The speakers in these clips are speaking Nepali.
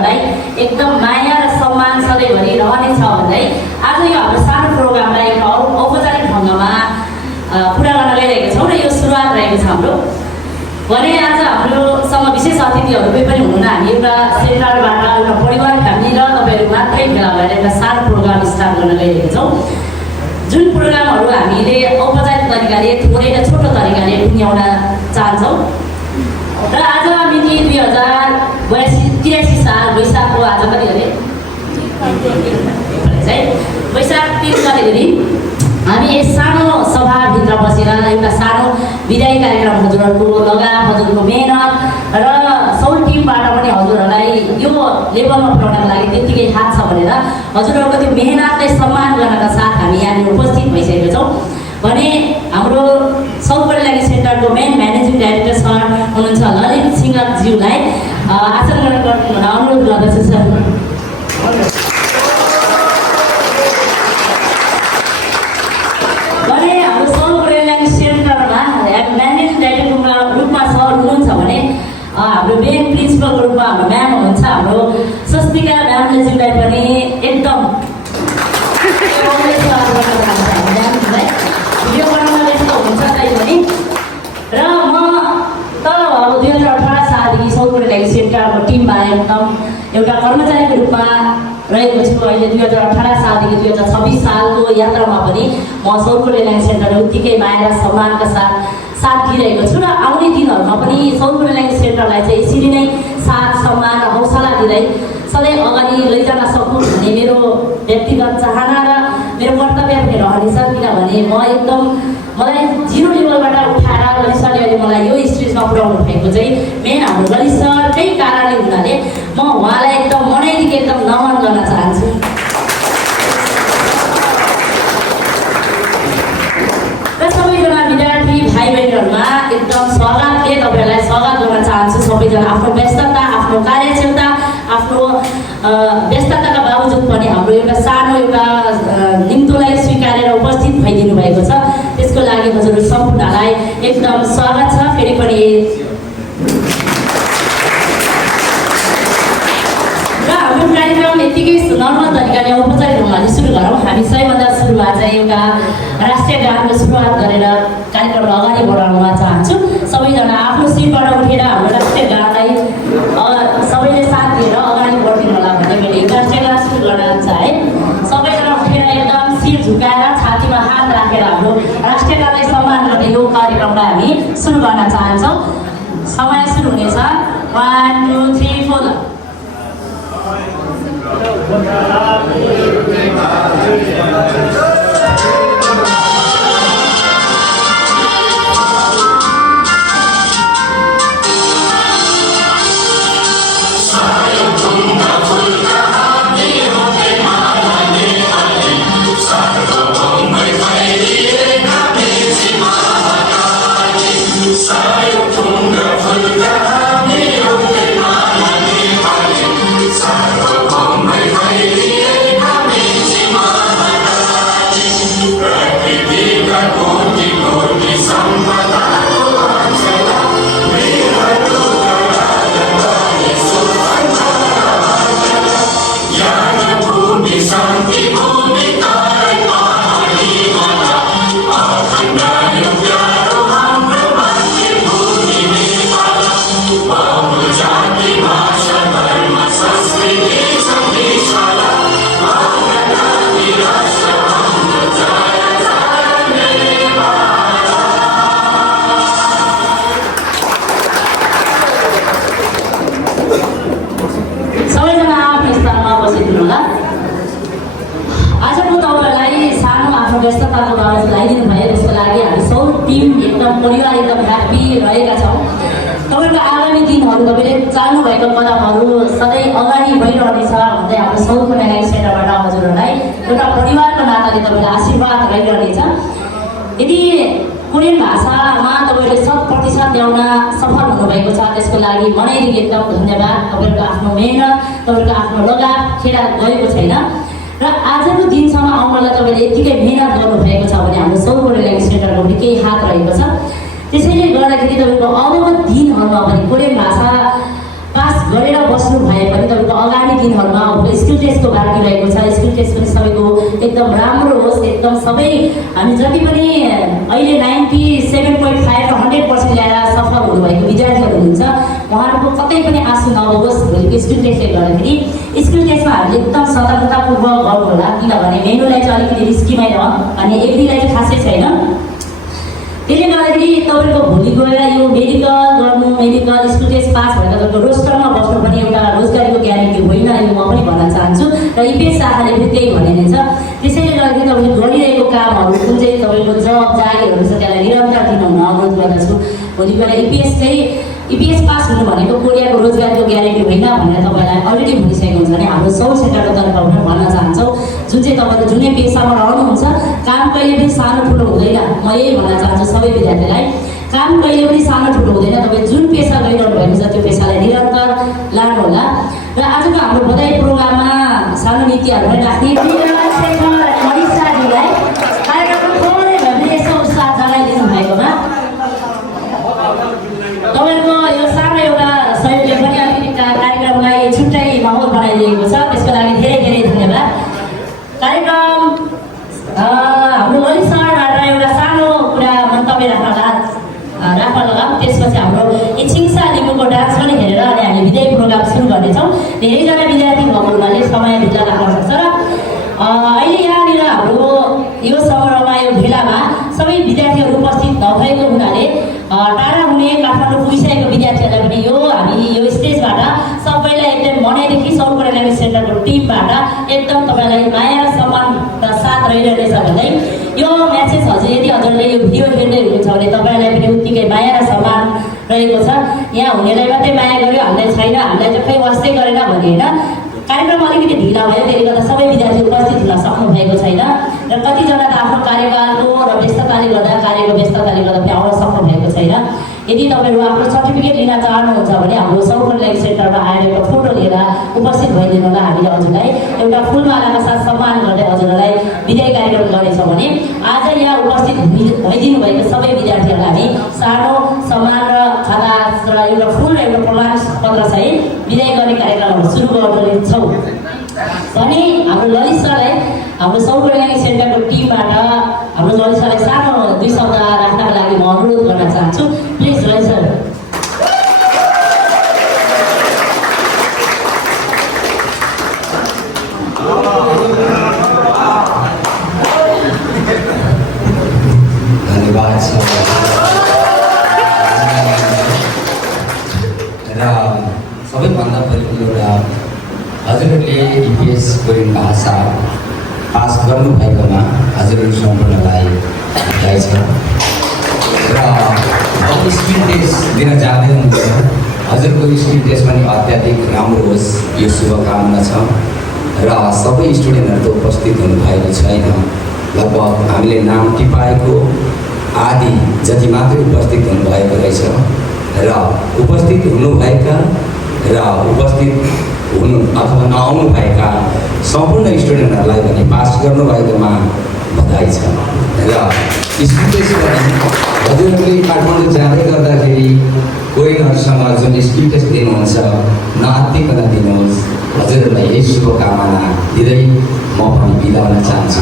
सेन्टरलाई एकदम माया र सम्मान सधैँभरि रहनेछ भन्दै आज यो हाम्रो सानो प्रोग्रामलाई एउटा औपचारिक ढङ्गमा पुरा गर्न गइरहेका छौँ र यो सुरुवात रहेको छ हाम्रो। भने आज हाम्रोसँग विशेष अतिथिहरू पनि हुनुहुन्न। हामी एउटा सेन्टरबाट एउटा परिवार फ्यामिली र तपाईँहरू मात्रै भेला भएर एउटा सानो प्रोग्राम स्टार्ट गर्न गइरहेका छौँ। जुन प्रोग्रामहरू हामीले औपचारिक तरिकाले थोरै र छोटो तरिकाले टुङ्ग्याउन चाहन्छौँ र आज मिति 2083 साल वैशाखको आज कति गरे वैशाख 3 गते दिन हामी यस सानो सभाभित्र बसेर एउटा सानो विदाई कार्यक्रम हजुरहरूको लगाम हजुरको मेहनत र सबै टिमबाट पनि हजुरहरूलाई यो लेभलमा पुर्याउनका लागि त्यत्तिकै हात छ भनेर हजुरहरूको त्यो मेहनतलाई सम्मान गर्नका साथ हामी यहाँनिर उपस्थित भइसकेका छौँ। भने हाम्रो साउथ बर्लिङ सेन्टरको मेन म्यानेजिङ डाइरेक्टर सर हुनुहुन्छ ललित सिंहज्यूलाई आसन ग्रहण गर्नु अनुरोध गर्दछु सर। भने हाम्रो साउथ बर्लिङ सेन्टरमा म्यानेजिङ डाइरेक्टरको रूपमा सर हुनुहुन्छ भने हाम्रो मेन प्रिन्सिपलको रूपमा हाम्रो म्याम हुनुहुन्छ हाम्रो स्वस्तिका म्यामज्यूलाई पनि एकदम भिडियो बनाउन व्यस्त हुन्छ तैपनि र म त अब 2018 सालदेखि साउथ बर्लिङ सेन्टरको टिममा एकदम एउटा कर्मचारीको रूपमा रहेको छु। अहिले 2018 सालदेखि 2026 सालको यात्रामा पनि म साउथ बर्लिङ सेन्टर उत्तिकै माया र सम्मानका साथ दिइरहेको छु र आउने दिनहरूमा पनि साउथ बर्लिङ सेन्टरलाई चाहिँ यसरी नै साथ सम्मान र हौसला दिँदै सधैँ अगाडि लैजान सकौँ भन्ने मेरो व्यक्तिगत चाहना र मेरो कर्तव्य पनि रहनेछ। किनभने म एकदम मलाई जिरो लेभलबाट उठाएर ललित सरले अहिले मलाई यो स्टेजमा पुर्याउनु भएको चाहिँ मेन हाम्रो ललित सरकै कारणले हुनाले म उहाँलाई एकदम मनैदेखि एकदम नमन गर्न चाहन्छु। र सबैजना विद्यार्थी भाइ बहिनीहरूमा एकदम स्वागत तपाईँहरूलाई स्वागत गर्न चाहन्छु। सबैजना आफ्नो व्यस्तता आफ्नो कार्यक्षमता आफ्नो व्यस्तताका बावजुद पनि हाम्रो एउटा सानो एउटा निम्तोलाई स्वीकारेर उपस्थित भइदिनु भएको छ। त्यसको लागि हजुर सम्पूर्णलाई एकदम स्वागत छ। फेरि पनि र हाम्रो कार्यक्रम यत्तिकै नर्मल तरिकाले औपचारिक ढङ्गले सुरु गरौँ। हामी सबैभन्दा सुरुमा चाहिँ एउटा राष्ट्रिय गानको सुरुवात गरेर कार्यक्रमलाई अगाडि बढाउन चाहन्छु। सबैजना आफ्नो सिटबाट उठेर हाम्रो राष्ट्रिय गानलाई सबैले साथ दिएर अगाडि बढिदिनु होला भन्ने मैले राष्ट्रिय गान सुरु गर्न चाहे। सबैजना उठेर एकदम शिर झुकाएर छातीमा हात राखेर हाम्रो राष्ट्रिय गानलाई सम्मान गर्ने यो कार्यक्रमलाई हामी सुरु गर्न चाहन्छौँ। समय सुरु हुनेछ। 1 2 3 4 व्यस्तताको बावजुद लगाइदिनु भयो। त्यसको लागि हामी सबै टिम एकदम परिवार एकदम ह्याप्पी रहेका छौँ। तपाईँको आगामी दिनहरू तपाईँले चाल्नुभएको कदमहरू सधैँ अगाडि बढिरहनेछ भन्दै हाम्रो साउथ बर्लिङ सेन्टरबाट हजुरहरूलाई एउटा परिवारको नाताले तपाईँले आशीर्वाद रहिरहनेछ। यदि कोरियन भाषामा तपाईँले 100% ल्याउन सफल हुनुभएको छ त्यसको लागि मनैदेखि एकदम धन्यवाद। तपाईँहरूको आफ्नो मेहनत तपाईँहरूको आफ्नो लगाव खेर गएको छैन र आजको दिनसम्म आउनलाई तपाईँले यतिकै मेहनत गर्नुभएको छ भने हाम्रो साउथ बर्लिङ सेन्टरको पनि केही हात रहेको छ। त्यसैले गर्दाखेरि तपाईँको अबको दिनहरूमा पनि कोरियन भाषा पास गरेर बस्नु भए पनि तपाईँको अगाडि दिनहरूमा अब स्किल टेस्टको बाँकी रहेको छ। स्किल टेस्ट पनि सबैको एकदम राम्रो होस्। एकदम सबै हामी जति पनि अहिले 97.5 र 100% ल्याएर सफल हुनुभएको विद्यार्थीहरू हुनुहुन्छ, उहाँहरूको कतै पनि आँसु नहोस् भोलिको स्किल टेस्टले गर्दाखेरि। स्किल टेस्टमा हामीले एकदम सतर्कतापूर्वक गर्नु होला, किनभने मेनुलाई चाहिँ अलिकति रिस्कीमै हो अनि एग्रीलाई चाहिँ खासै छैन। त्यसले गर्दाखेरि तपाईँको भोलि गएर यो मेडिकल गर्नु, मेडिकल स्कुल टेस्ट पास भएर तपाईँको रोस्टरमा बस्नु पनि एउटा रोजगारीको ग्यारेन्टी होइन, यो म पनि भन्न चाहन्छु र इपिएस शाखाले पनि त्यही भनिदिन्छ। त्यसैले गर्दाखेरि तपाईँले गरिरहेको कामहरू जुन चाहिँ तपाईँको जब जागिरहरू छ त्यसलाई निरन्तर दिन हुन अनुरोध गर्दछु। भोलि गएर इपिएस पास हुनु भनेको कोरियाको रोजगारको ग्यारेन्टी होइन भनेर तपाईँलाई अलरेडी भनिसकेको हुन्छ भने हाम्रो सौर सेन्टरको तर्फबाट भन्न चाहन्छौँ। जुन चाहिँ तपाईँले जुनै पेसामा रहनुहुन्छ, काम कहिले पनि सानो ठुलो हुँदैन। म यही भन्न चाहन्छु सबै विद्यार्थीलाई, काम कहिले पनि सानो ठुलो हुँदैन। तपाईँ जुन पेसा गरिरहनु भएको छ त्यो पेसालाई निरन्तर लानुहोला। र आजको हाम्रो बधाई प्रोग्राममा सानो नीतिहरू पनि राख्ने मनिषाजीलाई कार्यक्रममा थोरै भए पनि यसो उत्साह जगाइदिनु भएकोमा तपाईँको यो सानो एउटा सहयोगले पनि अलिकति कार्यक्रमलाई छुट्टै माहौल बनाइदिएको छ, त्यसको लागि धेरै धेरै धन्यवाद। कार्यक्रम हाम्रो ललित सरबाट एउटा सानो कुरा मन्तव्य राख्न लगाऊँ। त्यसपछि हाम्रो छिङसा लिम्बूको डान्स पनि हेरेर अनि हामी विदाई प्रोग्राम सुरु गर्नेछौँ। धेरैजना विद्यार्थी भएको हुनाले समय ढिला लाग्न सक्छ र अहिले यहाँनिर हाम्रो यो समारोहमा यो भेलामा सबै विद्यार्थीहरू उपस्थित नभएको हुनाले टाढा हुने काठमाडौँ पुगिसकेको विद्यार्थीहरूलाई पनि हामी यो स्टेजबाट सबैलाई एकदम मनैदेखि सौर एकाडेमिक सेन्टरको टिमबाट एकदम तपाईँलाई माया सम्मान र साथ रहिरहेछ भन्दै यो म्यासेज यदि हजुरले यो भिडियो हेर्दै हुनुहुन्छ भने तपाईँलाई पनि उत्तिकै माया र सम्मान रहेको छ। यहाँ हुनेलाई मात्रै माया गर्यो, हामीलाई छैन, हामीलाई चाहिँ खै वास्तै गरेन भने होइन। कार्यक्रम अलिकति ढिला भयो, त्यसले गर्दा सबै विद्यार्थी उपस्थित हुन सक्नु भएको छैन र कतिजना त आफ्नो कार्यकालको र व्यस्तताले गर्दा कार्यको व्यस्तताले गर्दा पनि आउन सक्नु भएको छैन। यदि तपाईँहरू आफ्नो सर्टिफिकेट लिन चाहनुहुन्छ भने हाम्रो सौर एकाडेमिक सेन्टरमा आएर एउटा फोटो लिएर उपस्थित भइदिनु होला। हामीले हजुरलाई एउटा फुलमालाका साथ सम्मान गर्दै हजुरलाई विदाई कार्यक्रम गर्नेछौँ भने आज यहाँ उपस्थित भइदिनु भएको सबै विद्यार्थीहरूलाई हामी सानो सम्मान र खाता र एउटा फुल र एउटा प्रमाणपत्र सहित विदाई गर्ने कार्यक्रमहरू सुरु गर्नेछौँ भने हाम्रो ललित सरलाई हाम्रो सौर एकाडेमिक सेन्टरको टिमबाट हाम्रो ललित सरलाई सानो 2 शब्द राख्नका लागि म अनुरोध गर्न चाहन्छु। Please Lalit sir. धन्यवाद सर। र सबैभन्दा पहिलो एउटा हजुरहरूले इपिएस कोरियन भाषा पास गर्नुभएकोमा हजुरहरू सम्पूर्णलाई बधाई छ। र अब स्किल टेस्ट दिन जाँदै हुनुहुन्छ, हजुरको स्किल टेस्ट पनि अत्याधिक राम्रो होस् यो शुभकामना छ। र सबै स्टुडेन्टहरू त उपस्थित हुनुभएको छैन, लगभग हामीले नाम टिपाएको आदि जति मात्रै उपस्थित हुनुभएको रहेछ। र उपस्थित हुनुभएका र उपस्थित हुनु अथवा नआउनुभएका सम्पूर्ण स्टुडेन्टहरूलाई पनि पास गर्नुभएकोमा बधाई छ। र स्किल टेस्ट पनि हजुरहरूले काठमाडौँ जाँदै गर्दाखेरि कोरियनहरूसँग जुन स्किल टेस्ट दिनुहुन्छ नआत्तिकन दिनुहोस्। हजुरहरूलाई यही शुभकामना दिँदै म पनि बिदा हुन चाहन्छु।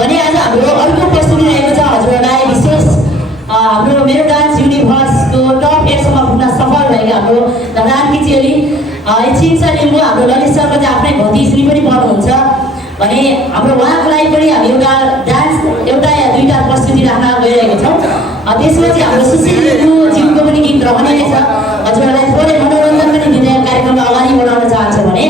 भने आज हाम्रो अर्को प्रस्तुति रहेको छ हजुरहरूलाई विशेष हाम्रो मेरो डान्स युनिभर्सको टप 8 सम्म पुग्न सफल भएको हाम्रो धनानकी चेली छिङसा लिम्बू हाम्रो ललित सरको चाहिँ आफ्नै भतिजी पनि पर्नुहुन्छ भने हाम्रो उहाँको लागि पनि हामी एउटा डान्स एउटा या दुईटा प्रस्तुति राख्न गइरहेको छौँ। त्यसपछि हाम्रो सुशील लिम्बू ज्यूको पनि गीत रहने नै छ। हजुरहरूलाई थोरै मनोरञ्जन पनि दिने कार्यक्रममा अगाडि बढाउन चाहन्छु भने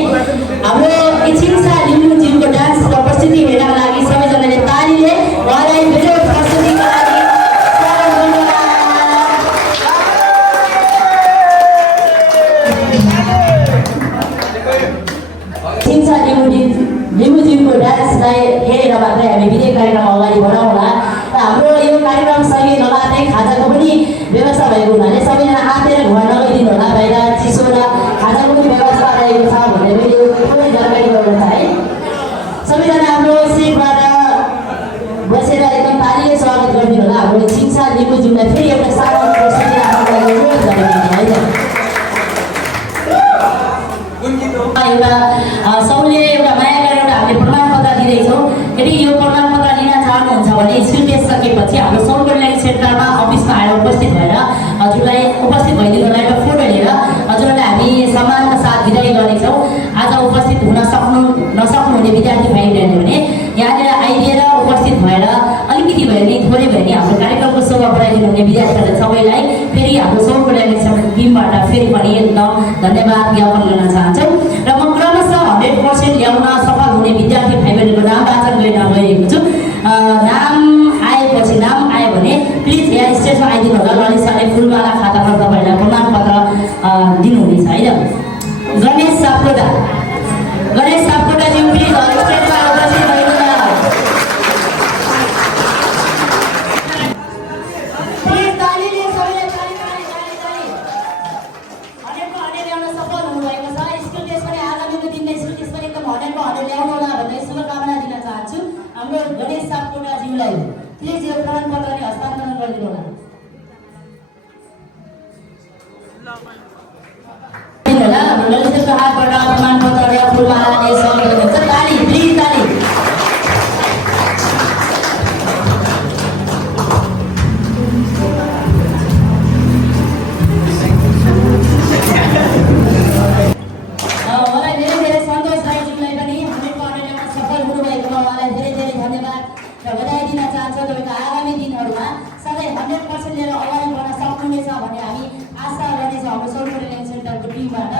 हाम्रो छिङसा लिम्बू ज्यूको डान्स र प्रस्तुति हेर्नका लागि सबैजनाले तालीले उहाँलाई मेरो प्रस्तुतिका लागि स्वागत गर्नुहोला। छिङसा लिम्बू ज्यूको डान्सलाई हेरेर मात्रै हामी विधेयक कार्यक्रममा अगाडि बढाउँला। र हाम्रो यो कार्यक्रमसँगै लगातारै खाजाको पनि व्यवस्था भएको हुनाले सबैजना आँटेर घर नगइदिनु होला, बाहिर चिसो र खाजाको पनि व्यवस्था रहेको छ भनेर मैले थोरै जानकारी गराउन चाहेँ। लिम्बुज्यूलाई फेरि एउटा सानो प्रोसेस राख्नको लागि अनुरोध गरेको है एउटा सबले एउटा माया गरेर एउटा हामीले प्रमाणपत्र दिँदैछौँ। यदि यो प्रमाणपत्र लिन चाहनुहुन्छ भने स्किल टेस्ट सकेपछि हाम्रो साउथ ल्याङ्ग्वेज सेन्टरमा अफिसमा आएर उपस्थित भएर हजुरलाई उपस्थित भइदिनुलाई एउटा फोटो लिएर हजुरलाई हामी सम्मानका साथ विदाई गर्नेछौँ। आज उपस्थित हुन नसक्नुहुने विद्यार्थी भाइ बहिनीहरूले भने यहाँनिर आइदिएर उपस्थित भएर अलिकति भए नि थोरै भए नि हाम्रो कार्यक्रमको शोभा बढाइदिनु हुने विद्यार्थीहरू सबैलाई फेरि हाम्रो साउथ ल्याङ्ग्वेज टिमबाट फेरि पनि एकदम धन्यवाद ज्ञापन गर्न चाहन्छौँ। र म क्रमशः 100% ल्याउन सफल हुने विद्यार्थी भाइ बहिनीको नाम वाचन गर्न गइरहेको छु। नाम आयो भने प्लिज यहाँ स्टेजमा आइदिनु होला। ललित सरले फुलमाला खातामा तपाईँहरूलाई प्रमाणपत्र दिनुहुनेछ होइन। गणेश सापकोटाज्यू प्लिज स्टेजमा उपस्थित भइदिनु होला। प्लिज तालीले सबैले ताली। हनेको हने ल्याउन सफल हुनुभएको छ। स्कुल टेस्ट पनि आगामीको दिनमा स्कुल टेस्ट पनि एकदम हनेको हने ल्याउनु होला भन्ने शुभकामना दिन चाहन्छु हाम्रो गणेश सापकोटाज्यूलाई। प्लिज यो प्रमाणपत्र हस्तान्तरण गरिदिनु होला। हाम्रो ललितको हातबाट प्रमाणपत्र र फुलमालाले सहयोग गर्नुहुन्छ। ताली प्लिज ताली। मलाई धेरै सन्तोष राईज्यूलाई पनि 100% सफल हुनुभएकोमा उहाँलाई धेरै धन्यवाद र बधाई दिन चाहन्छौँ। तपाईँको आगामी दिनहरूमा सधैँ 100% लिएर अगाडि बढ्न सक्नुहुनेछ भन्ने हामी आशा गर्नेछौँ। हाम्रो साउथ ल्याङ्ग्वेज सेन्टरको टिमबाट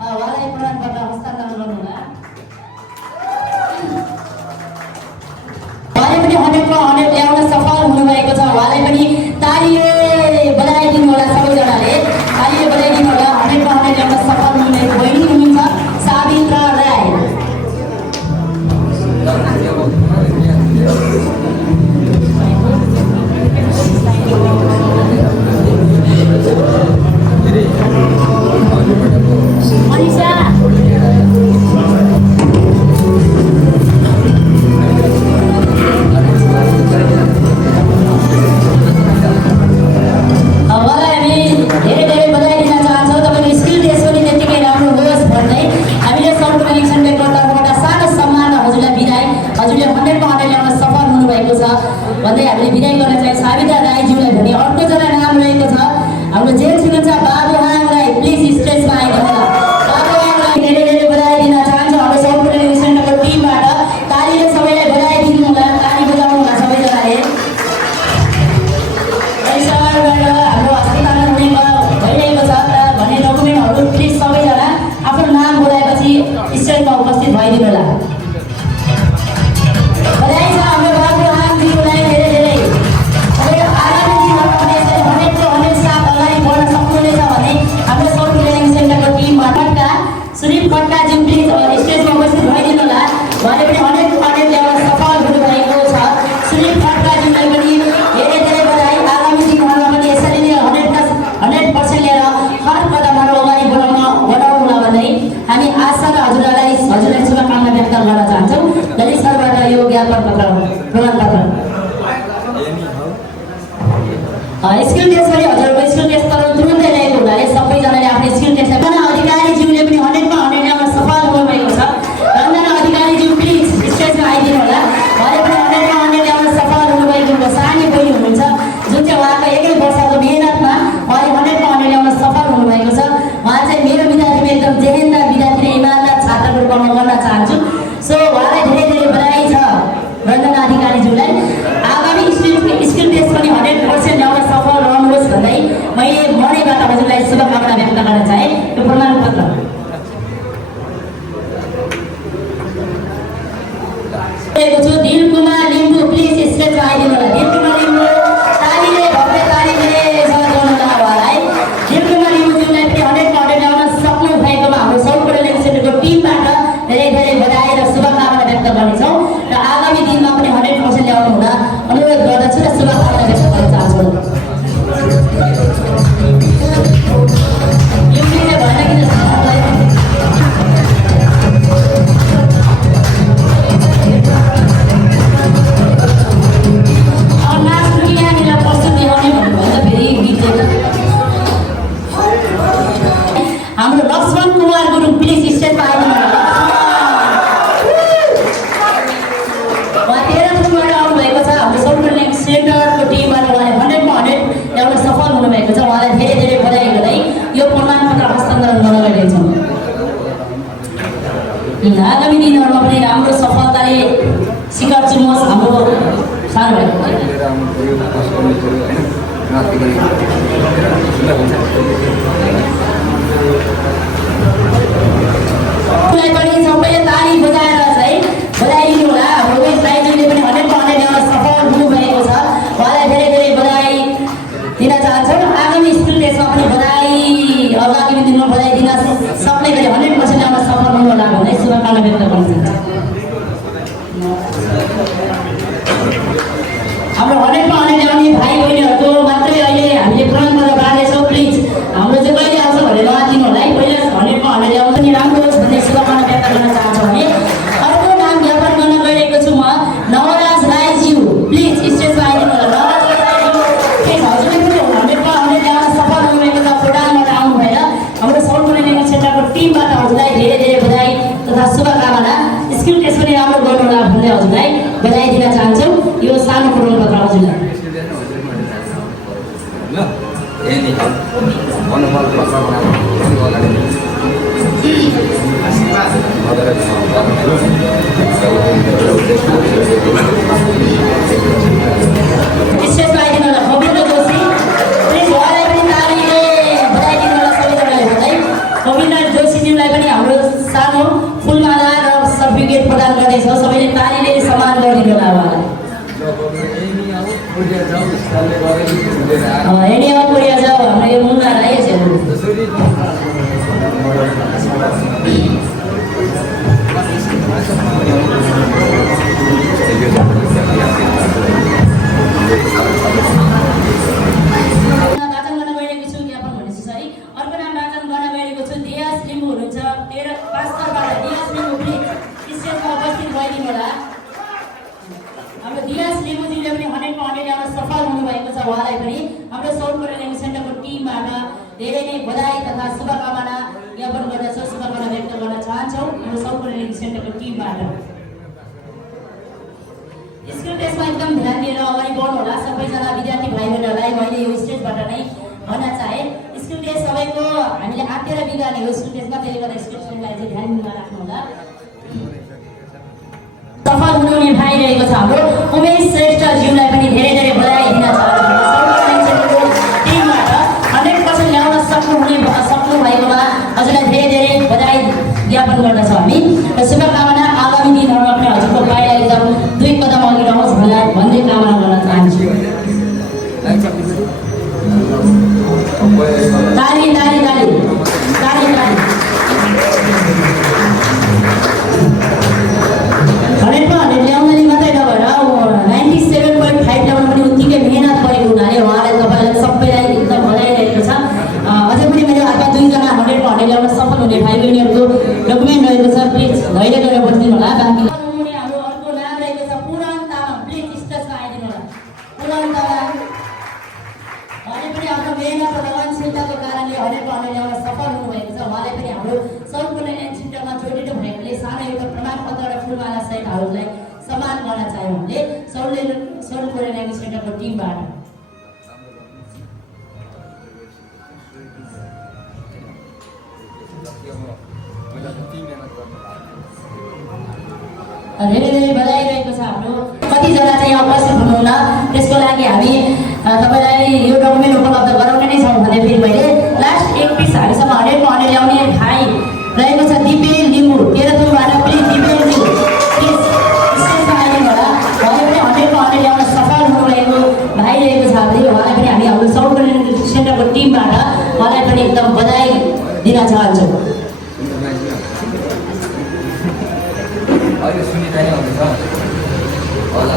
उहाँलाई प्रमाणपत्र हस्तान्तरण गर्नुहोला। उहाँले पनि 100% ल्याउन सफल हुनुभएको छ। उहाँलाई पनि तालीले बधाई दिनु होला। सबैजनाले तालीले बधाई दिनु होला। 100% ल्याउन सफल हुनुभएको बहिनी हुनुहुन्छ सावित्रा राई। भन्दै हामीले विदाई गर्न चाहिँ साविता राईज्यूलाई भने अर्कोजना नाम रहेको छ हाम्रो जेन्ट्स हुनुहुन्छ बाबुहाङ राई। प्लिज स्टेजमा आइदिनु होला। बाबुहाङ राई धेरै बधाई दिन चाहन्छु हाम्रो साउथ ल्याङ्ग्वेज सेन्टरको टिमबाट। तालीले सबैलाई बधाई दिनु होला। ताली बजाउनु होला सबैजनाले। हाम्रो हस्तान्तरण भइरहेको छ भन्ने डकुमेन्टहरू प्लिज सबैजना आफ्नो नाम बोलाएपछि स्टेजमा उपस्थित भइदिनु होला। बधाई छ हाम्रो बाबुहाङज्यूलाई धेरै। आगामी दिनहरूमा पनि यसरी 100% साथ अगाडि बढ्न सक्नुहुनेछ भने हाम्रो साउथ ल्याङ्ग्वेज सेन्टरको टिमबाट सुनिल खड्काज्यू प्लिज स्टेजमा उपस्थित भइदिनु होला। उहाँले पनि 100% ल्याउन सफल हुनुभएको छ। सुनिल खड्काज्यूलाई पनि धेरै बधाई। आगामी दिनहरूमा पनि यसरी नै 100% लिएर हर कदमहरू अगाडि बढाउनु होला भन्दै हामी आशा र हजुरलाई शुभकामना व्यक्त गर्न चाहन्छौँ। ललित सरबाट यो ज्ञापन पत्र प्रमाणपत्र स्किल टेस्ट पनि हजुरको स्किल टेस्ट तर तुरुन्तै ल्याएको हुनाले सबैजनाले आफ्नो स्किल टेस्टलाई पनि अधिकारीज्यूले पनि 100% ल्याउन सफल हुनुभएको छ। रञ्जना अधिकारीज्यू प्लिज स्टेजमा आइदिनु होला। उहाँले पनि 100% ल्याउन सफल हुनुभएको सानी बहिनी हुनुहुन्छ जुन चाहिँ उहाँको 1 वर्षको मेहनतमा उहाँले 100% ल्याउन सफल हुनुभएको छ। उहाँ चाहिँ मेरो विद्यार्थीमा एकदम जेहेन्दार विद्यार्थी र इमान्दार छात्रको रूपमा गर्न चाहन्छु। सो उहाँलाई धेरै बधाई छ रञ्जना अधिकारीज्यूलाई। आगामी स्किल टेस्ट पनि 100% ल्याउन सफल रहनुहोस् भन्दै मैले मनैबाट हजुरलाई शुभकामना व्यक्त गर्न चाहे। यो प्रमाणपत्र छु। दिलकुमार लिम्बू प्लिज स्टेजमा आइदिनु होला। दिलकुमार लिम्बू तालीले भव्य तालीले स्वागत गर्नु होला उहाँलाई। दिलकुमार लिम्बूज्यूलाई पनि 100% ल्याउन सक्नु भएकोमा हाम्रो साउथ ल्याङ्ग्वेज सेन्टरको टिमबाट धेरै बधाई र शुभकामना व्यक्त गर्नेछौँ। र आगामी दिनमा पनि 100% ल्याउनु हुन अनुरोध गर्दछु र शुभकामना व्यक्त गर्न चाहन्छु। यो मिले भएन कि जस्तो आउनुहोस् हाम्रो सानो भाइ पनि सबैले ताली बजाएर चाहिँ बधाई दिनु होला। हाम्रो उमेश दाइजीले पनि 100% ल्याउन सफल हुनुभएको छ। उहाँलाई धेरै धेरै बधाई दिन चाहन्छौँ। आगामी स्कुल टेस्टमा पनि बधाई अगामी दिनमा बधाई दिन सक्ने गरी 100% ल्याउन सफल हुनु होला भन्दै शुभकामना व्यक्त गर्न चाहन्छु। हाम्रो 100% ल्याउने भाइ बहिनीहरूको मात्रै अहिले हामीले प्रमाणपत्र बाँड्दैछौँ। प्लिज हाम्रो चाहिँ कहिले आउँछ भनेर नआतिनु होला है। पहिला 100% ल्याउनु नि राम्रो होस् भन्ने शुभकामना व्यक्त गर्न चाहन्छौँ भने अर्को नाम ज्ञापन गर्न गइरहेको छु म नवराज राईज्यू। प्लिज स्टेजमा आइदिनु होला। नवराज राईज्यू प्लिज हजुरले पनि 100% ल्याउन सफल हुनुभएको छ। प्रोग्रामबाट आउनु भएर हाम्रो साउथ कोरियन सेन्टरको टिमबाट हजुरलाई धेरै धेरै बधाई तथा शुभकामना। स्किल टेस्ट पनि राम्रो गर्नु होला भन्दै हजुरलाई बधाई दिन चाहन्छौँ। यो सानो प्रमाणपत्र हजुरलाई। स्टेजमा आइदिनु होला गोविन्द जोशी। प्लिज उहाँलाई पनि तालीले बधाई दिनु होला सबैजनाले भन्दै गोविन्द जोशीज्यूलाई पनि हाम्रो सानो फुलमाला र सर्टिफिकेट प्रदान गर्दैछौँ। सबैले तालीले सम्मान गरिदिनु होला उहाँलाई। हेर्ने कोरिया जाऊ हाम्रो यो मुन्ना राई छ। वाचन गर्न गइरहेको छु ज्ञापन भनेपछि है। अर्को नाम वाचन गर्न गइरहेको छु दियास लिम्बू हुनुहुन्छ 13 दियास लिम्बू प्लिज स्टेजमा उपस्थित भइदिनु होला। हाम्रो दियास लिम्बूजीले पनि 100% ल्याउन सफल हुनुभएको छ। उहाँलाई पनि हाम्रो साउथ कोरियन सेन्टरको टिमबाट धेरै नै बधाई तथा शुभकामना ज्ञापन गर्दछौँ। शुभकामना व्यक्त गर्न चाहन्छौँ हाम्रो साउथ कोरियन सेन्टरको टिमबाट। स्कुल टेस्टमा एकदम ध्यान दिएर अगाडि बढ्नु होला। सबैजना विद्यार्थी भाइ बहिनीहरूलाई मैले यो स्टेजबाट नै भन्न चाहेँ स्कुल टेस्ट सबैको हामीले आत्तेर बिगार्ने हो स्कुल टेस्टमा। त्यसले गर्दा स्कुल टेस्टलाई चाहिँ ध्यान दिनमा राख्नु होला। सफल हुनुहुने भाइ रहेको छ हाम्रो उमेश श्रेष्ठज्यूलाई पनि धेरै धेरै बधाई दिन चाहन्छु। टिमबाट 100% ल्याउन सक्नु भएकोमा हजुरलाई धेरै धेरै बधाई ज्ञापन गर्दछौँ हामी र शुभकामना। आगामी दिनहरूमा पनि हजुरको पाइला एकदम 2 कदम अघि रहोस् भन्दै कामना गर्न चाहन्छु। ताली ताली ताली ताली ताली। 100% ल्याउन मात्रै नभएर 97.5 ल्याउन पनि उत्तिकै मेहनत गरेको हुनाले उहाँलाई तपाईँलाई सबैलाई एकदम बधाई रहेको छ। अझै पनि मेरो हातमा 2 जना 100% ल्याउन सफल हुने भाइ बहिनीहरूको डकुमेन्ट रहेको छ। प्लिज धैर्य गरेर बस्दिनु होला। बाँकी हाम्रो अर्को नाम रहेको छ पुराण तामाङ। प्लिज स्टेजमा आइदिनु होला। पुराण तामाङ उहाँले पनि आफ्नो मेहनत र लगनशीलताको कारणले 100% ल्याउन सफल हुनुभएको छ। उहाँलाई पनि हाम्रो साउथ कोरियन सेन्टरमा जोडिनु भएकोले सानो एउटा प्रमाणपत्र र फुलमाला सहित हजुरलाई सम्मान गर्न चाह्यौँ हामीले साउथ कोरियन सेन्टरको टिमबाट। धेरै धेरै बधाई रहेको छ। हाम्रो कतिजना चाहिँ यहाँ उपस्थित हुनुहुन्न त्यसको लागि हामी तपाईँलाई यो डकुमेन्ट उपलब्ध गराउने नै छौँ भने फेरि मैले लास्ट 1 पिस हामीसँग 100% ल्याउने भाइ रहेको छ दिपेन लिम्बू तेह्रथुमबाट। प्लिज दिपेन लिम्बू प्लिज स्टेजमा आइदिनु होला। उहाँले पनि 100% ल्याउन सफल हुनुभएको भाइ रहेको छ हामीले। उहाँलाई पनि हामी हाम्रो साउथ कोरियन सेन्टरको टिमबाट उहाँलाई पनि एकदम बधाई दिन चाहन्छौँ। सुनिता नै हुन्छ होला।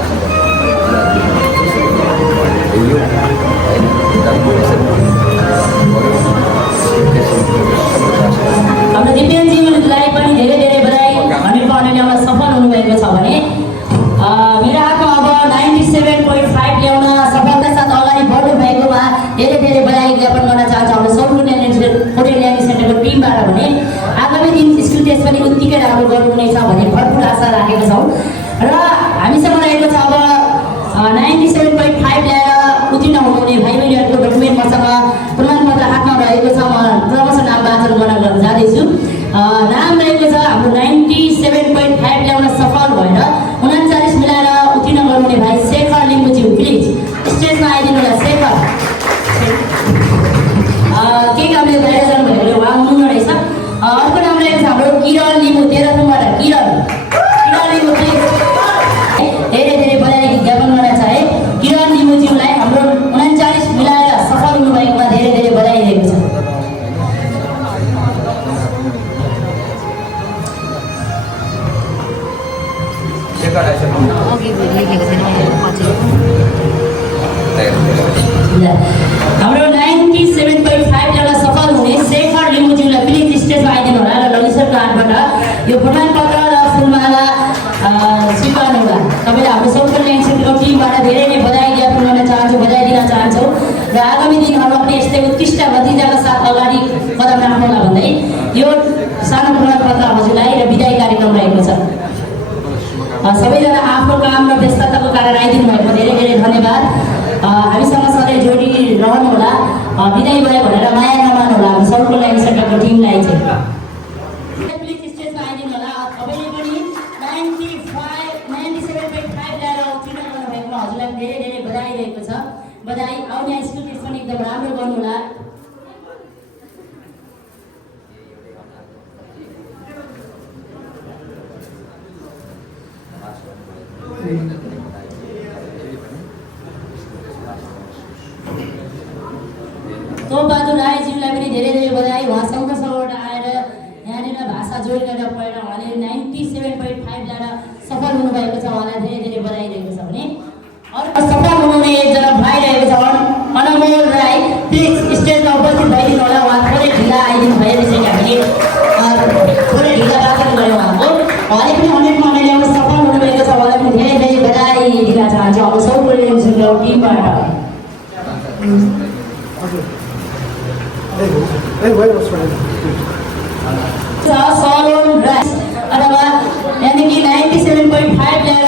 हाम्रो दिपेनजीलाई पनि धेरै धेरै बधाई 100% ल्याउन सफल हुनुभएको छ भने मेरो हातमा अब 97.5 ल्याउन सफलता साथ अगाडि बढ्नु भएकोमा धेरै धेरै बधाई ज्ञापन गर्न चाहन्छु हाम्रो साउथ कोरियन सेन्टरको टिमबाट भने आगामी दिन स्कुल टेस्ट पनि उत्तिकै राम्रो गर्नुहुनेछ भन्ने भरपुर आशा राखेका छौँ। र हामीसँग रहेको छ अब 97.5 ल्याएर उत्तीर्ण हुनुहुने भाइ बहिनीहरूको डकुमेन्ट मसँग प्रमाणपत्र हातमा रहेको छ। म क्रमशः नाम वाचन गर्न जाँदैछु। नाम रहेको छ हाम्रो 97.5 ल्याउन सफल भएर 39 मिलाएर उत्तीर्ण हजुर हाम्रो 97.5 जना सफल हुने शेखर लिम्बुज्यूलाई प्लिज स्टेजमा आइदिनु होला र ललिसरको हातबाट यो प्रमाणपत्र र फुलमाला स्वीकार होला। तपाईँले हाम्रो सौकर ल्यान्ड सेन्टरको टिमबाट धेरै नै बधाई ज्ञापन गर्न चाहन्छु, बधाई दिन चाहन्छौँ र आगामी दिनहरूमा पनि यस्तै उत्कृष्ट नतिजाका साथ अगाडि कदम राख्नुहोला भन्दै यो सानो प्रमाणपत्र हजुरलाई र विदाई कार्यक्रम रहेको छ। सबैजना आफ्नो काम र व्यस्तताको कारण आइदिनु भएको धेरै धेरै धन्यवाद। हामीसँग सधैँ जोडिरहनु होला, विदाई भयो भनेर माया नमान्नु होला हाम्रो सौकर ल्यान्ड सेन्टरको टिमलाई चाहिँ। प्लिज स्टेजमा आइदिनु होला। तपाईँले पनि 97.5 ल्याएर उत्तीर्ण गर्नुभएकोमा हजुरलाई धेरै धेरै बधाई रहेको छ। बधाई। आउने स्कुल टेस्ट पनि एकदम राम्रो गर्नु होला। तोपबहादुर राईज्यूलाई पनि धेरै धेरै बधाई। उहाँ सँगसँगबाट आएर यहाँनिर भाषा जोड गरेर पढेर उहाँले 97.5 ल्याएर सफल हुनुभएको छ। उहाँलाई धेरै धेरै बधाई रहेको छ भने अर्को सफल हुनुहुने एकजना भाइ रहेको छ अनमोल राई। प्लिज स्टेजमा उपस्थित भइदिनु होला। उहाँ थोरै ढिला आइदिनु भएपछि हामीले थोरै ढिला बाटो गऱ्यौँ उहाँको। उहाँले पनि 100मा ल्याउन सफल हुनुभएको छ। उहाँलाई पनि धेरै धेरै बधाई दिन चाहन्छु हाम्रो सौकर ल्यान्ड सेन्टर टिमबाट। सलोन राइस अथवा यानि कि 97.5 ल्याएर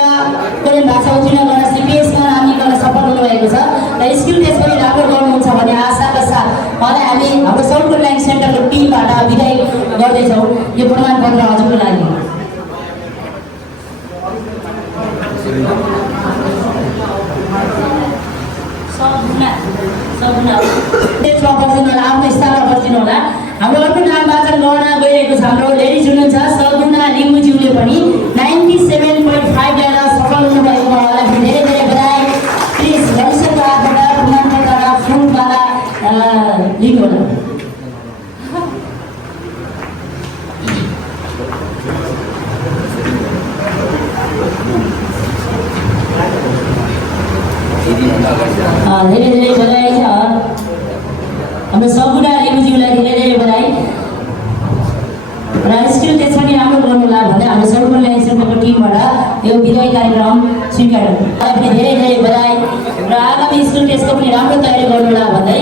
कोरियन भाषा उत्तीर्ण गर्न सिपिएसमा नामी गर्न सफल हुनुभएको छ र स्किल टेस्ट पनि राम्रो गर्नुहुन्छ भन्ने आशाका साथ उहाँलाई हामी हाम्रो सौकर ल्यान्ड सेन्टरको टिमबाट विदाई गर्दैछौँ यो प्रमाणपत्र हजुरको लागि। आफ्नो स्थानमा बस्दिनु होला। हाम्रो अर्को नाम वाचन गर्न गइरहेको छ हाम्रो लेडिज हुनुहुन्छ सगुना लिम्बुज्यूले पनि 97.5 ल्याएर सफल हुनुभएको उहाँलाई धेरै धेरै बधाई। प्लिज भविष्यको हातबाट प्रमाणपत्र र फुलमाला लिनु होला। धेरै धेरै बधाई छ हाम्रो सगुना लिम्बुज्यूलाई धेरै धेरै बधाई र स्किल टेस्ट पनि राम्रो गर्नुहोला भन्दै हाम्रो सौकर ल्यान्ड सेन्टरको टिमबाट यो विदाई कार्यक्रम स्वीकार पनि धेरै धेरै बधाई र आगामी स्कुल टेस्टको पनि राम्रो तयारी गर्नुहोला भन्दै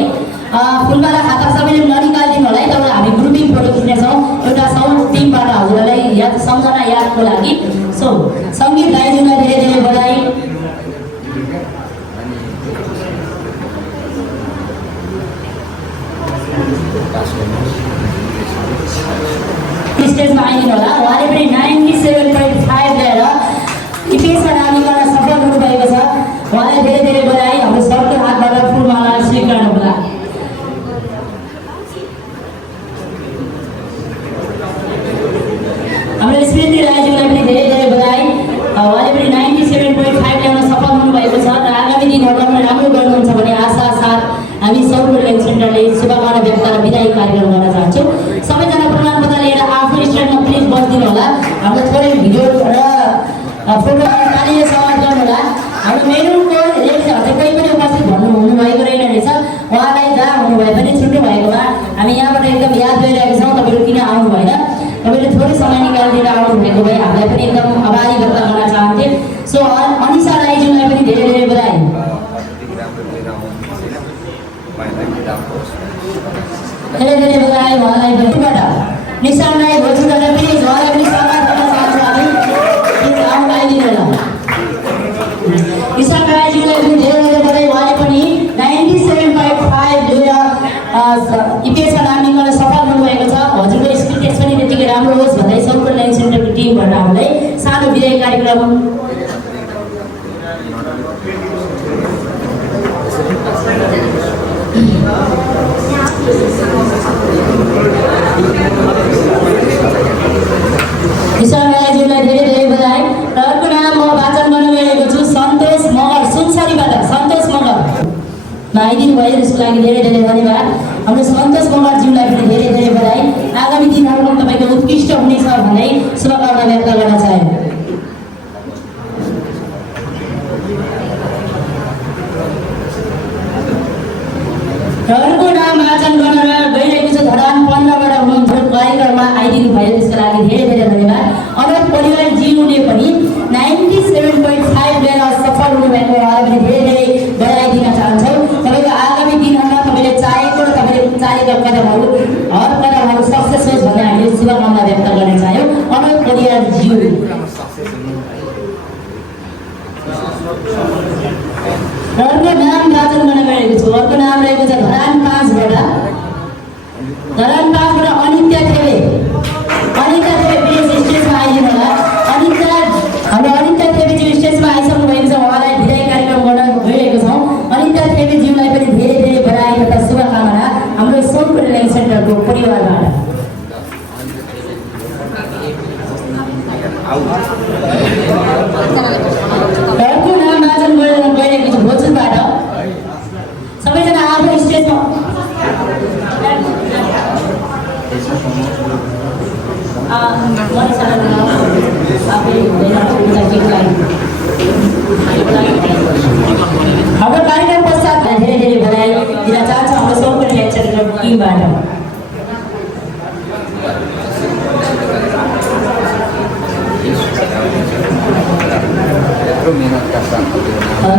फुलमाला खाता सबैले ननिकालिदिनु होला है। तर हामी ग्रुपिङ फोटो खिच्नेछौँ एउटा टिमबाट हजुरलाई याद सम्झना यादको लागि। सो सङ्गीत दाइजुलाई धेरै धेरै बधाई। स्टेजमा आइदिनु होला। उहाँले पनि 97.5 ल्याएर इपिएसमा नामी गर्न सफल हुनुभएको छ। उहाँलाई धेरै धेरै बधाई। हाम्रो सरको हातबाट फुलमाला स्वीकार होला। हाम्रो स्मृति राईज्यूलाई पनि धेरै धेरै बधाई। उहाँले पनि 97.5 ल्याउन सफल हुनुभएको छ र आगामी दिनहरूमा पनि राम्रो गर्नुहुन्छ भन्ने आशा साथ हामी सौकर ल्यान्ड सेन्टरले शुभकामना व्यक्त र विदाई कार्यक्रम गर्न चाहन्छौँ। सबैजना प्रमाणपत्र लिएर आफ्नो स्ट्यान्डमा प्लिज बस्दिनु होला। हाम्रो थोरै भिडियो र फोटो तालिए समाज गर्नु होला। हाम्रो मेनुको लेखित कोही पनि उपस्थित हुनुभएको रहेन रहेछ। उहाँलाई जहाँ हुनुभए पनि छुट्नु भएकोमा हामी यहाँबाट एकदम याद गरिरहेका छौँ। तपाईँहरू किन आउनु भएन, तपाईँले थोरै समय निकालिदिएर आउनुभएको भए हामीलाई पनि एकदम आभारी व्यक्त गर्न चाहन्थे। सो अनिसा राईज्यूलाई पनि धेरै धेरै बधाई। धेरै धेरै बधाई उहाँलाई पनि। निशान राई भोजुबाट प्लिज उहाँलाई पनि स्वागत गर्न चाहन्छु हामी। प्लिज आउनु आइदिनु होला। निशान राईज्यूलाई पनि धेरै धेरै बधाई। उहाँले पनि 97.5 लिएर इपिएसमा नामी गर्न सफल हुनुभएको छ। हजुरको स्किल टेस्ट पनि त्यतिकै राम्रो होस् भन्दै सौकर ल्यान्ड सेन्टरको टिमबाट हामीलाई सानो विदाई कार्यक्रम निशान राईज्यूलाई धेरै धेरै बधाई। र अर्को नाम म वाचन गर्न गइरहेको छु सन्तोष मगर सुनसरीबाट। सन्तोष मगर आइदिनु भयो त्यसको लागि धेरै धेरै धन्यवाद। हाम्रो सन्तोष मगरज्यूलाई पनि धेरै धेरै बधाई। आगामी दिनहरूमा तपाईँको उत्कृष्ट हुनेछ भन्दै शुभकामना व्यक्त गर्न चाहे। घरको नाम वाचन गरेर गइरहेको छ धरान 15बाट हुनुहुन्छ कार्यक्रममा आइदिनु भयो त्यसको लागि धेरै धेरै धन्यवाद। अनौठ परिवार जीवले पनि 97.5 लिएर सफल हुनुभएको उहाँलाई पनि धेरै धेरै बधाई दिन चाहन्छौँ। तपाईँको आगामी दिनहरूमा तपाईँले चाहेको र तपाईँले चाहेका कदमहरू हर कदमहरू सक्सेस होस् भन्ने हामीले शुभकामना व्यक्त गर्न चाह्यौँ। अनौठ परिवार जीव घरको नाम वाचन गर्न गएको छु। अर्को नाम रहेको छ धरान 5बाट अनित्य थेबे प्लिज स्टेजमा आइदिनु होला। हाम्रो अनित्य थेबेज्यू स्टेजमा आइसक्नु भएको छ। उहाँलाई विदाई कार्यक्रम गर्न गइरहेको छौँ। अनित्य थेबेज्यूलाई पनि धेरै धेरै बधाई तथा शुभकामना हाम्रो सोमपुर रिलायन्स सेन्टरको परिवारबाट। घरको नाम वाचन गरेर गइरहेको छु भोजपुरबाट। सबैजना आफ्नो स्टेजमा हाम्रो कार्यक्रम पश्चात धेरै धेरै बधाई दिन चाहन्छौँ हाम्रो सोमपुर रिलायन्स सेन्टरको टिमबाट।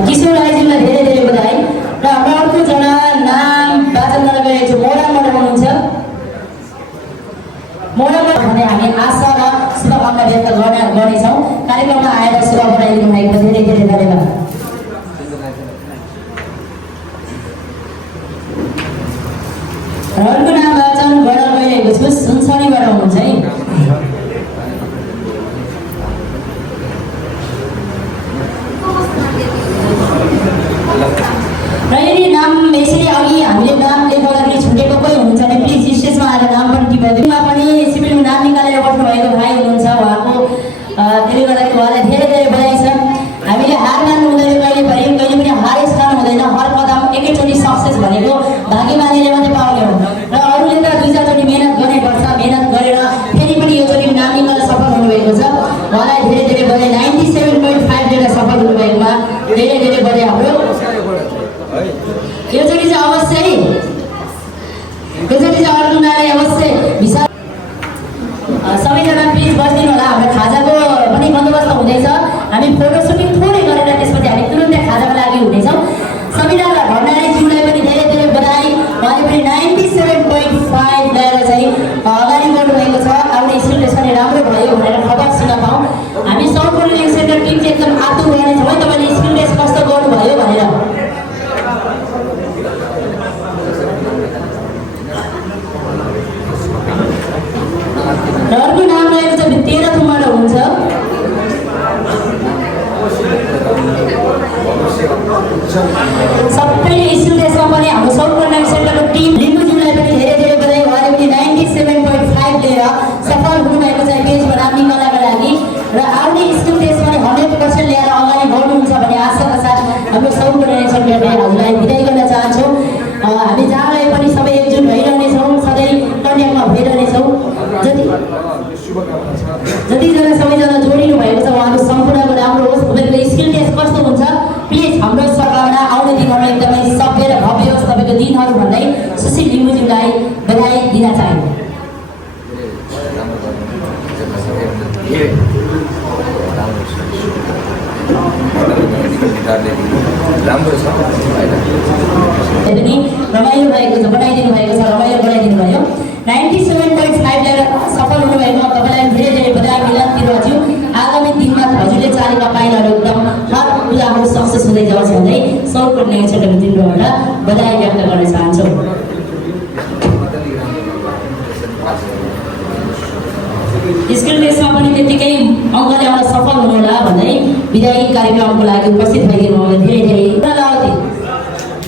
किशोर राईजीलाई धेरै धेरै बधाई। र हाम्रो अर्को जना नाम वाचन गर्न गएको छु मोडाबाट हुनुहुन्छ। मोडाबाट भने हामी आशा र शुभकामना व्यक्त गर्नेछौँ। कार्यक्रममा आएर शुभ बनाइदिनु भएको धेरै धेरै धन्यवाद। अर्को नाम वाचन गर्न गइरहेको छु सुनसरीबाट हुनुहुन्छ है। र यदि नाम यसरी अघि हामीले नाम लेखाउँदाखेरि छुटेको कोही हुनुहुन्छ भने प्लिज स्टेजमा आएर नाम पनि टिपाइदिनुमा पनि सिभिलमा नाम निकालेर बस्नुभएको भाइ हुनुहुन्छ। उहाँको त्यसले गर्दाखेरि उहाँलाई धेरै धेरै बधाई छ। हामीले हार मान्नु हुँदैन, कहिले पनि हारेस खानु हुँदैन। हर कदम एकैचोटि सक्सेस भनेको भाग्यमानीले मात्रै पाउने हो र अरूले त 2-4चोटि मेहनत गर्नुपर्छ। मेहनत गरेर फेरि पनि योचोटि नाम निकालेर सफल हुनुभएको छ। उहाँलाई धेरै धेरै बधाई। 97.5 लिएर सफल हुनुभएकोमा धेरै धेरै बधाई। हाम्रो योचोटि चाहिँ अवश्य अर्जुनलाई अवश्य भिसा सबैजना प्लिज बस्दिनु होला। हाम्रो खाजाको पनि बन्दोबस्त हुँदैछ। हामी फोटो सुटिङ थोरै गरेर त्यसपछि हामी तुरुन्तै खाजाको लागि हुनेछौँ। सबैजना भण्डारीज्यूलाई पनि धेरै धेरै बधाई। उहाँले पनि 97.5 ल्याएर चाहिँ अगाडि बढ्नुभएको छ। आउने स्कुलले पनि राम्रो भयो भनेर खबर सुन्न पाऊँ। हामी सोमपुर रिलायन्स सेन्टर टिम चाहिँ एकदम आतुर रहनेछौँ है तपाईँले स्कुल ड्रेस कस्तो गर्नुभयो भनेर। अर्को नाम रहेको छ 13 हुनुहुन्छ। सबैले स्कुल ड्रेसमा पनि हाम्रो सोमपुर रिलायन्स सेन्टरको टिम लिम्बुज्यूलाई पनि धेरै धेरै बधाई। उहाँले पनि 97.5 लिएर सफल हुनुभएको छ पेजमा नाम निकाल्नका लागि। र आउने स्कुल ड्रेस पनि 100% ल्याएर अगाडि बढ्नुहुन्छ भन्ने आशाका साथ हाम्रो सोमपुर रिलायन्स सेन्टरले हजुरलाई बिदाई गर्न चाहन्छौँ। हामी जहाँ रहे पनि सबै एकजुट भइरहनेछौँ, सधैँ कन्ट्याक्टमा भइरहनेछौँ। जतिजना सबैजना जोडिनु भएको छ उहाँहरू सम्पूर्णको राम्रो होस्। तपाईँको स्किल टेस्ट कस्तो हुन्छ प्लिज हाम्रो सरकारमा आउने दिनहरू एकदमै सभ्य र भव्य होस् तपाईँको दिनहरू भन्दै सुशील लिम्बुज्यूलाई बधाई दिन चाहे। रमाइलो भएको छ, बनाइदिनु भएको छ, रमाइलो बनाइदिनु भयो। 97.5 लिएर सफल हुनुभएकोमा तपाईँलाई धेरै धेरै बधाई। मिलन तिरुवाज्यू आगामी दिनमा हजुरले चालेका पाइलाहरू एकदम हर कुराहरू सक्सेस हुँदै जाओस् भन्दै सोमपुर रिलायन्स सेन्टरको टिमबाट बधाई व्यक्त गर्न चाहन्छौँ। स्किल टेस्टमा पनि त्यतिकै अङ्क ल्याउन सफल हुनुहोला भन्दै विदायी कार्यक्रमको लागि उपस्थित भइदिनु भयो। धेरै धेरै लावती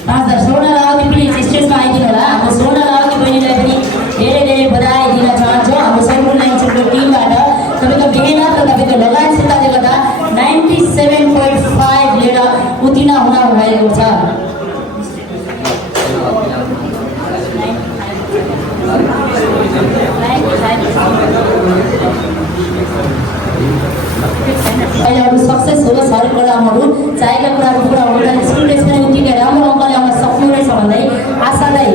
5000 सोना लावती प्लिज स्टेजमा आइदिनु होला। हाम्रो सोना लावती बहिनीलाई पनि धेरै धेरै बधाई दिन चाहन्छौँ। हाम्रो सोमपुर रिलायन्स सेन्टरको टिमबाट तपाईँको मेहनत र तपाईँको लगानीसितले गर्दा 97.5 लिएर उत्तीर्ण हुन भएको छ। अहिलेहरू सक्सेस होस्, हरेक कुराहरू चाहेका कुराहरू पुरा हुँदैन। स्कुल टेस्ट पनि उत्तिकै राम्रो अङ्क ल्याउन सक्नु रहेछ भन्दै आशालाई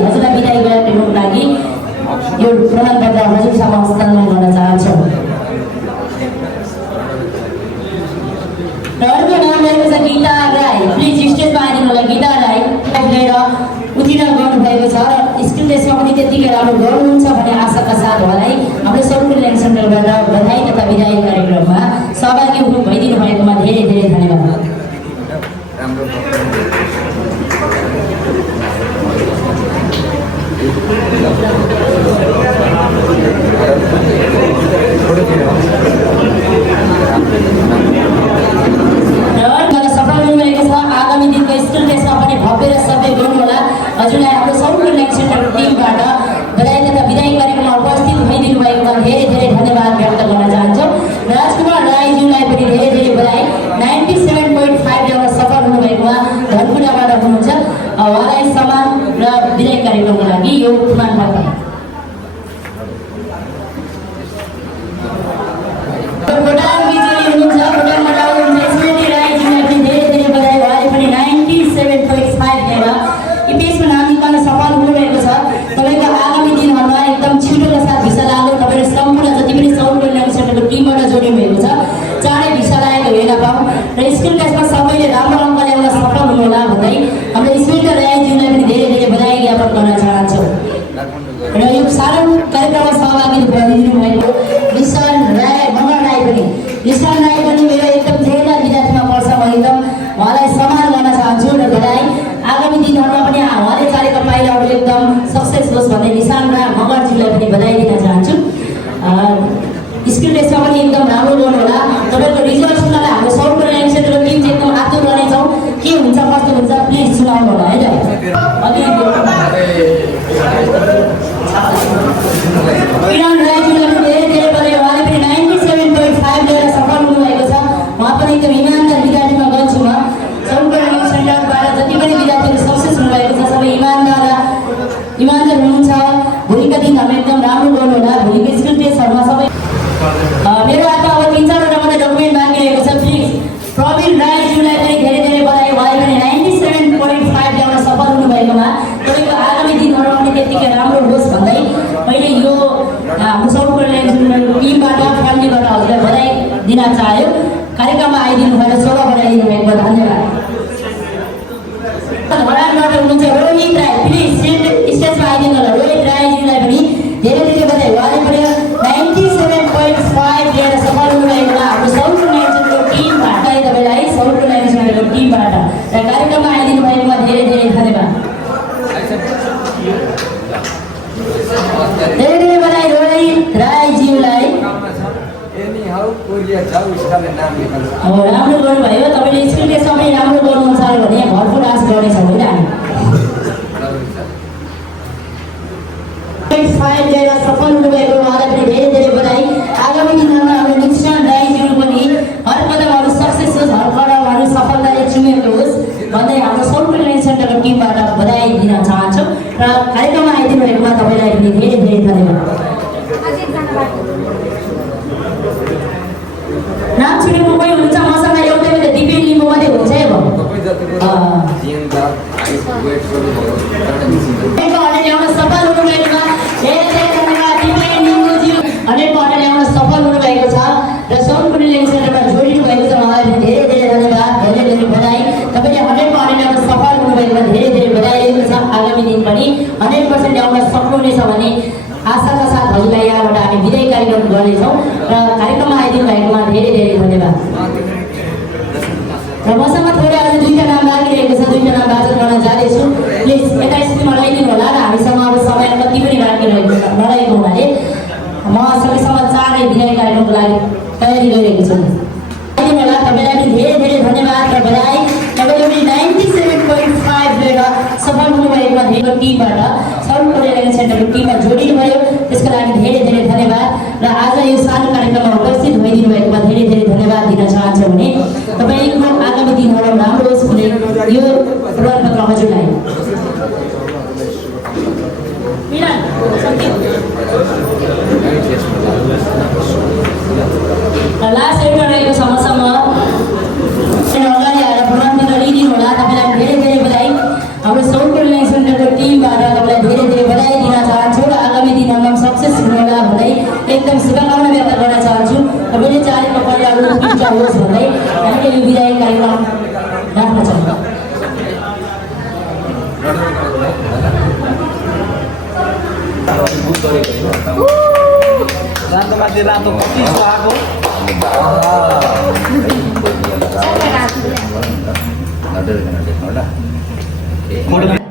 राम्रो सफल हुनुभएको छ। आगामी दिनको स्कुल टेस्टमा पनि भव्य र सभ्य गर्नुहोला। हजुरलाई हाम्रो सौर्य ल्याङ्क सेन्टरको टिमबाट बधाई तथा विदाई कार्यक्रममा उपस्थित भइदिनु भएकोमा धेरै धेरै धन्यवाद व्यक्त गर्न चाहन्छौँ। राजकुमार राईज्यूलाई पनि धेरै धेरै बधाई। 97.5 ल्याउन सफल हुनुभएकोमा धनकुटाबाट हुनुहुन्छ। उहाँलाई सम्मान र विदाई कार्यक्रमको लागि यो उपमान गर्छ। र स्कुल टेस्टमा सबैले राम्रो अङ्क ल्याउन सफल हुनुहोला भन्दै हाम्रो स्मिता राईज्यूलाई पनि धेरै धेरै बधाई ज्ञापन गर्न चाहन्छौँ। र यो सानो कार्यक्रममा सहभागी भइदिनु भएको निशान राई मगर राई पनि मेरो एकदम जोरदार विद्यार्थीमा पर्छ। म एकदम उहाँलाई सम्मान गर्न चाहन्छु र बधाई। आगामी दिनहरूमा पनि उहाँले चालेको पाइलाहरू एकदम सक्सेस होस् भन्दै निशान राई मगरज्यूलाई पनि बधाई दिन चाहन्छु। स्कुल टेस्टमा पनि एकदम राम्रो गर्नुहोला। तपाईँको रिजल्ट सुन्नलाई हाम्रो सौर्य ल्याङ्क सेन्टरको टिम चाहिँ एकदम आतुर रहनेछौँ। के हुन्छ कस्तो हुन्छ प्लिज सुनाउनु होला है त। किरण राईज्यूलाई पनि धेरै धेरै बधाई। उहाँले पनि 97.5 ल्याएर सफल हुनुभएको छ। उहाँ पनि एकदम इमान्दार विद्यार्थीमा गन्छु म। सौर्य ल्याङ्क सेन्टरबाट जति पनि विद्यार्थीहरू सक्सेस हुनुभएको छ सबै इमान्दार हुनुहुन्छ। भोलिका दिनहरू एकदम राम्रो गर्नुहोला। भोलिको स्कुल टेस्टहरूमा सबै मेरो हातमा अब 3-4वटा मात्रै डकुमेन्ट बाँकी रहेको छ। प्लिज प्रवीण राईज्यूलाई पनि धेरै धेरै बधाई। उहाँले पनि 97.5 ल्याउन सफल हुनुभएकोमा तपाईँको आगामी दिनहरूमा पनि त्यत्तिकै राम्रो होस् भन्दै मैले यो हाम्रो सौर्य ल्याङ्क सेन्टरको टिमबाट फ्यामिलीबाट हजुरलाई बधाई दिन चाह्यो। कार्यक्रममा आइदिनु भएर शोभा बढाइदिनु भएको धन्यवाद। धरानबाट हुनुहुन्छ रोहित राई, प्लिज स्टेजमा आइदिनु होला। रोहित राईज्यूलाई पनि धेरै धेरै बधाई। उहाँले पनि 97.5 ल्याएर सफल हुनुभएकोमा हाम्रो सौर्य ल्याङ्क सेन्टरको टिमबाट तपाईँलाई सौर्य ल्याङ्क सेन्टरको टिमबाट र कार्यक्रममा आइदिनु भएकोमा धेरै धेरै धन्यवाद। धेरै धेरै बधाई रोहित राईज्यूलाई। अब राम्रो गर्नुभयो। तपाईँले स्कुल टेस्टमा पनि राम्रो गर्नुहुन्छ भने भरपुर आश गर्नेछौँ होइन हामी। 5 ल्याएर सफल हुनुभएको उहाँलाई पनि धेरै धेरै बधाई। आगामी दिनमा हाम्रो निशान राईज्यू पनि हर कदमहरू सक्सेस होस्, हर कदमहरू सफलताले चुमेको होस् भन्दै हाम्रो सौर्य ल्याङ्क सेन्टरको टिमबाट बधाई दिन चाहन्छौँ। र कार्यक्रममा आइदिनु भएकोमा तपाईँलाई पनि धेरै धेरै धन्यवाद। नाम छुटेको कोही हुन्छ मसँग एउटै मात्रै दिपेन लिम्बू मात्रै हुन्छ है। ल्याउन सफल हुनुभएकोमा धेरै धेरै धन्यवाद दिपेन लिम्बूज्यू। 100 ल्याउन सफल हुनुभएको छ र सौर्य ल्याङ्क सेन्टरमा जोडिनु भएको छ। उहाँलाई पनि धेरै धेरै धन्यवाद, धेरै धेरै बधाई। तपाईँले 100 ल्याउन सफल हुनुभएकोमा धेरै धेरै बधाई दिएको छ। आगामी दिन पनि 100% ल्याउन सक्नुहुनेछ भन्ने आशाका साथ हजुरलाई यहाँबाट हामी विदाई कार्यक्रम गर्नेछौँ र कार्यक्रममा आइदिनु भएकोमा धेरै धेरै धन्यवाद। र मसँग थोरै अझै 2टा नाम बाँकी रहेको छ। 2टा नाम वाचन गर्न जाँदैछु। प्लिज यता स्क्रिनमा लगाइदिनु होला र हामीसँग अब समय कति पनि बाँकी रहेको नरहेको हुनाले म सकेसम्म चाँडै विदाई कार्यक्रमको लागि तयारी गरिरहेको छु। आइदिनु होला। तपाईँलाई पनि धेरै धेरै धन्यवाद र बधाई। तपाईँले पनि 97.5 ल्याएर सफल हुनुभएकोमा धेरै टिमबाट सौर्य ल्याङ्क सेन्टरको टिममा जोडिनु भयो। त्यसको लागि धेरै धेरै धन्यवाद। र आज यो सानो कार्यक्रममा उपस्थित भइदिनु भएकोमा धेरै धेरै धन्यवाद दिन चाहन्छु भने तपाईँको आगामी दिनहरू राम्रो होस् भन्ने यो प्रमाणपत्र हजुरलाई। लास्ट एउटा रहेको छ मसँग। अगाडि आएर प्रमाणपत्र लिइदिनु होला। तपाईँलाई धेरै धेरै बधाई। हाम्रो सौर्य ल्याङ्क सेन्टरको टिमबाट तपाईँलाई धेरै धेरै बधाई दिन चाहन्छु र आगामी दिनमा सक्सेस हुनुहोला भन्दै एकदम शुभकामना व्यक्त गर्न चाहन्छु। तपाईँले चाहेको परिवारहरू इच्छा होस् भन्दै हामीले यो विदाई कार्यक्रम राख्न चाहन्छौँ। रातो माथि रातो कति आएको नडरिकन देख्नु ल ओके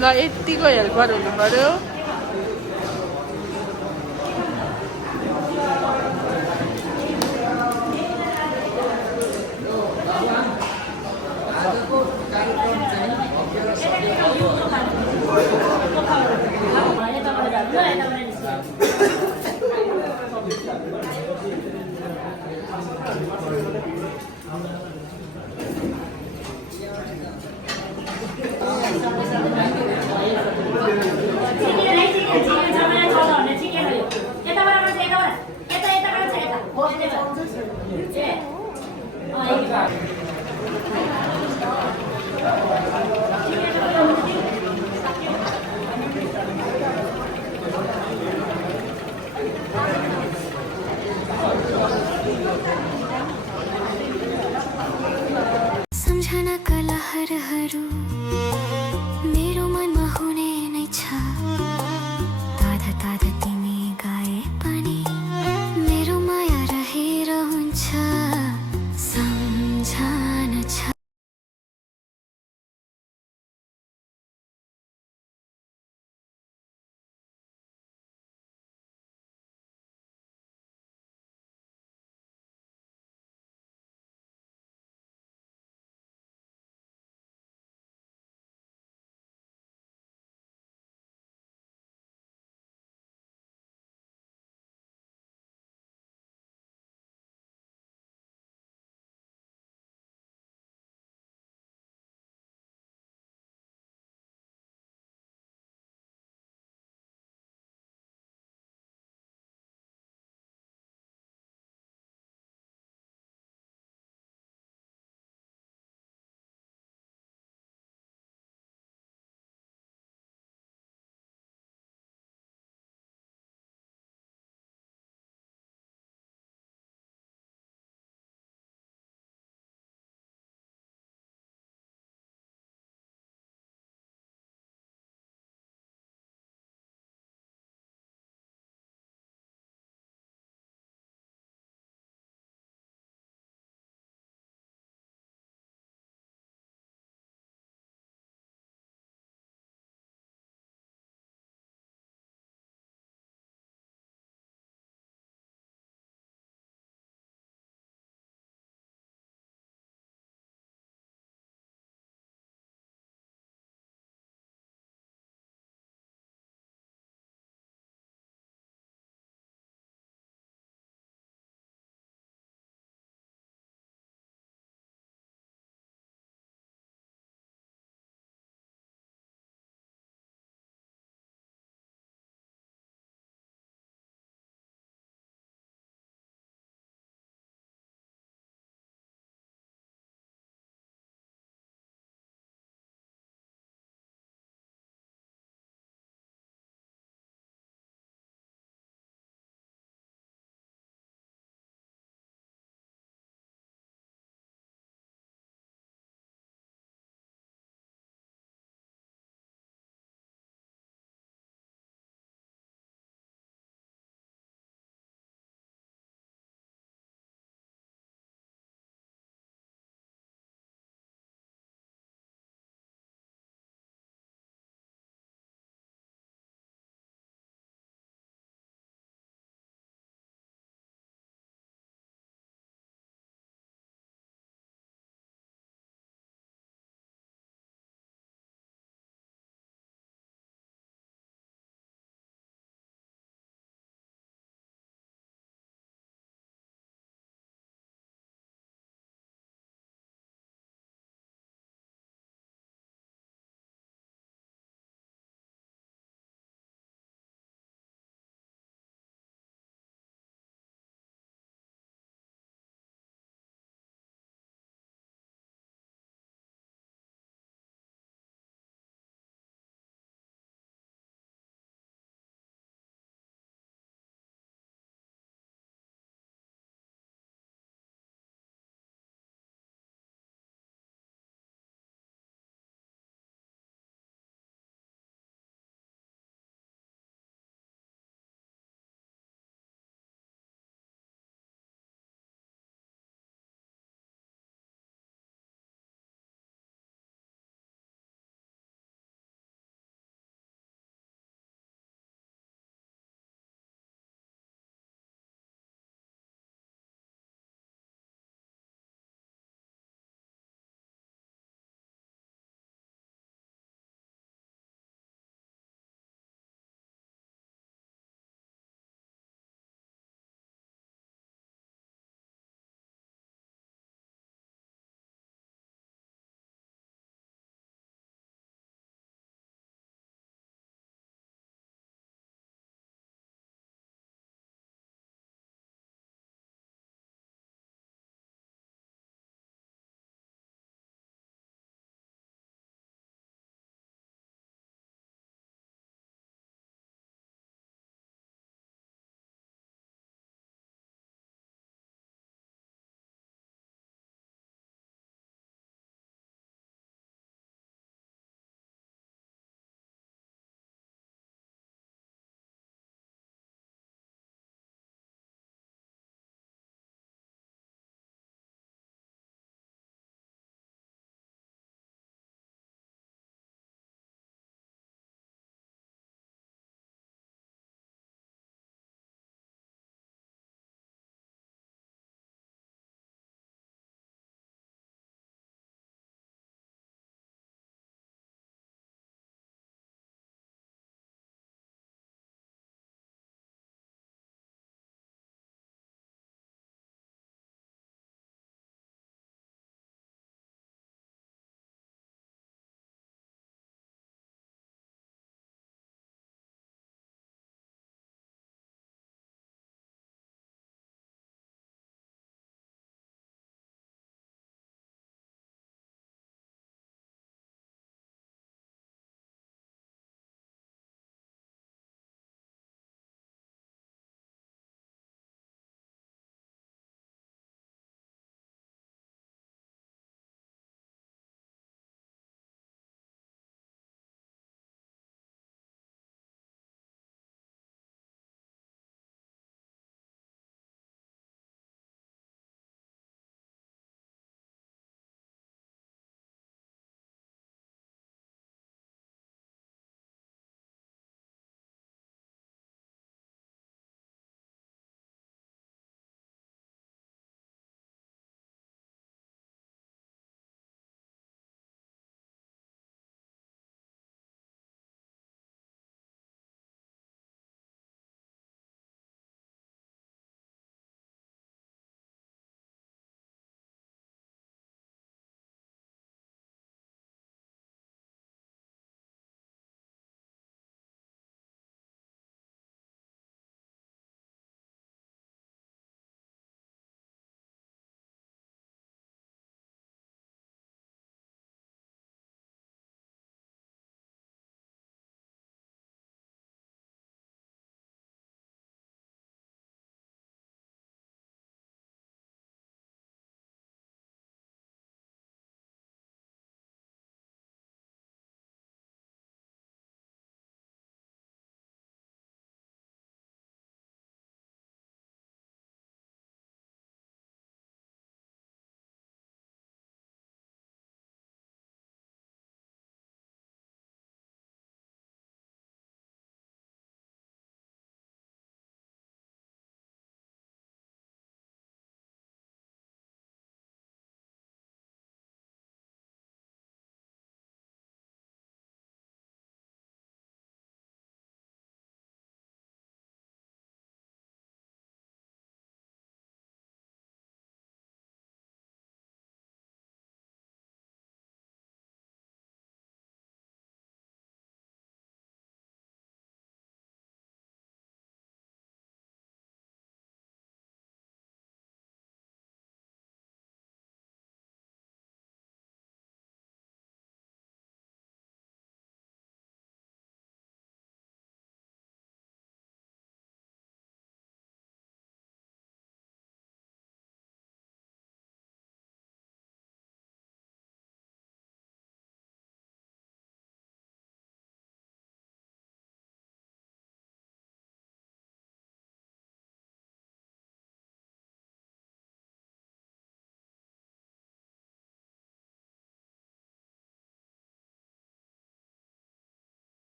ल यतिको हेल्पर हुनु पर्यो